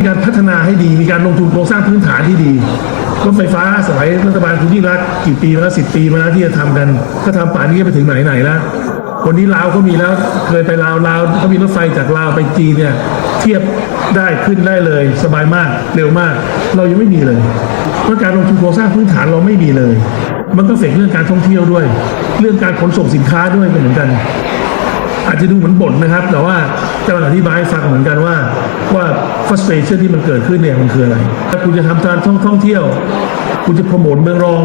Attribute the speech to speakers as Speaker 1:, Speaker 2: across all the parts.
Speaker 1: มีการพัฒนาให้ดี มีการลงทุนโครงสร้างพื้นฐานที่ดีรถไฟฟ้าสมัยรัฐบาลคุณยิ่งรักกี่ปีมาแล้วสิบปีมาแล้วที่จะทำกันก็ทำป่านนี้ไปถึงไหนไหนๆแล้ววันนี้ลาวก็มีแล้วเคยไปลาวลาวเขามีรถไฟจากลาวไปจีนเนี่ยเทียบได้ขึ้นได้เลย สบายมากเร็วมาก เรายังไม่มีเลยเพราะการลงทุนโครงสร้างพื้นฐานเราไม่มีเลย มันก็เฟกเรื่องการท่องเที่ยวด้วย เรื่องการขนส่งสินค้าด้วยเหมือนกัน อาจจะดูเหมือนบ่นนะครับ แต่ว่าจะมาอธิบายฟังเหมือนกันว่าว่า frustration ที่มันเกิดขึ้นเนี่ยมันคืออะไร ถ้าคุณจะทำการท่องท่องเที่ยว คุณจะโปรโมทเมืองรอง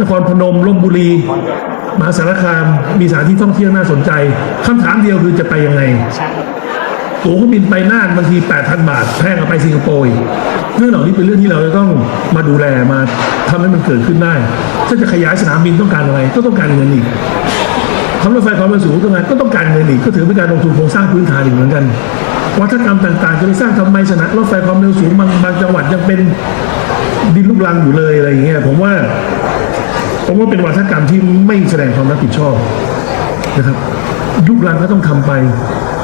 Speaker 1: นครพนมลบบุรีมหาสารคาม มีสถานที่ท่องเที่ยวน่าสนใจคำถามเดียวคือจะไปยังไงตั๋วเครื่องบินไปน่านบางที8,000 บาท แพงกว่าไปสิงคโปร์เรื่องเหล่านี้เป็นเรื่องที่เราจะต้องมาดูแลมาทำให้มันเกิดขึ้นได้ ถ้าจะขยายสนามบินต้องการอะไรก็ต้องการเงินอีก ทำรถไฟความเร็วสูงต้องการก็ต้องการเงินอีกก็ถือเป็นการลงทุนโครงสร้างพื้นฐานอีกเหมือนกัน วัฒนธรรมต่างๆ จะไปสร้างทำไมสนามรถไฟความเร็วสูงบางบางจังหวัดยังเป็นดินลูกรังอยู่เลยอะไรอย่างเงี้ยผมว่าผมว่าเป็นวัฒนธรรมที่ไม่แสดงความรับผิดชอบนะครับ ลูกรังก็ต้องทำไป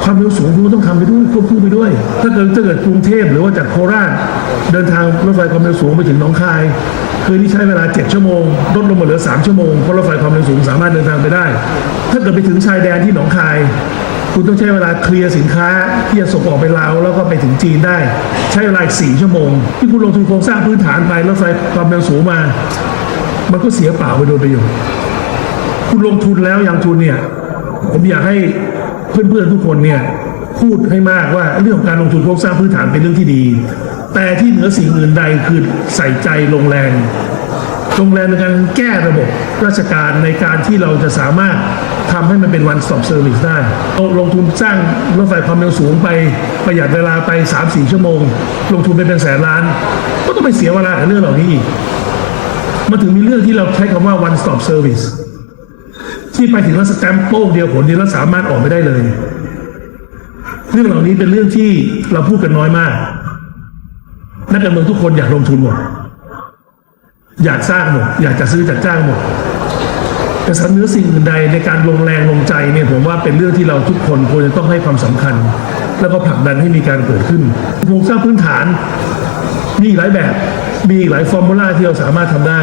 Speaker 1: ความเร็วสูงคุณต้องทำไปด้วยควบคู่ไปด้วย ถ้าเกิดถ้าเกิดกรุงเทพหรือว่าจากโคราช เดินทางรถไฟความเร็วสูงไปถึงหนองคายคืนนี้ใช้เวลา 7 ชั่วโมงลดลงมาเหลือ 3 ชั่วโมงเพราะรถไฟความเร็วสูงสามารถเดินทางไปได้ ถ้าเกิดไปถึงชายแดนที่หนองคาย คุณต้องใช้เวลาเคลียร์สินค้าที่จะส่งออกไปลาวแล้วก็ไปถึงจีนได้ ใช้เวลาอีก4ชั่วโมง ที่คุณลงทุนโครงสร้างพื้นฐานไปรถไฟความเร็วสูงมา มันก็เสียเปล่าไปโดยประโยชน์คุณลงทุนแล้วยังทุนเนี่ย ผมอยากให้เพื่อนๆทุกคนเนี่ยพูดให้มากว่าเรื่องของการลงทุนโครงสร้างพื้นฐานเป็นเรื่องที่ดี แต่ที่เหนือสิ่งอื่นใดคือใส่ใจลงแรงลงแรงในการแก้ระบบราชการในการที่เราจะสามารถทำให้มันเป็น one stop service ได้เราลงทุนสร้างรถไฟความเร็วสูงไปประหยัดเวลาไป 3-4 ชั่วโมง ลงทุนไปเป็นแสนล้าน ก็ต้องไปเสียเวลากับเรื่องเหล่านี้อีกมันถึงมีเรื่องที่เราใช้คำว่า one stop service ที่ไปถึงแล้วสแตมป์โป้งเดียวผลเดียวแล้วสามารถออกไปได้เลย เรื่องเหล่านี้เป็นเรื่องที่เราพูดกันน้อยมาก นักการเมืองทุกคนอยากลงทุนหมดอยากสร้างหมดอยากจะซื้อจัดจ้างหมดแต่สำเนื้อสิ่งอื่นใดในการลงแรงลงใจเนี่ยผมว่าเป็นเรื่องที่เราทุกคนควรจะต้องให้ความสำคัญ แล้วก็ผลักดันให้มีการเกิดขึ้นโครงสร้างพื้นฐานมีหลายแบบมีหลายฟอร์มูลาที่เราสามารถทำได้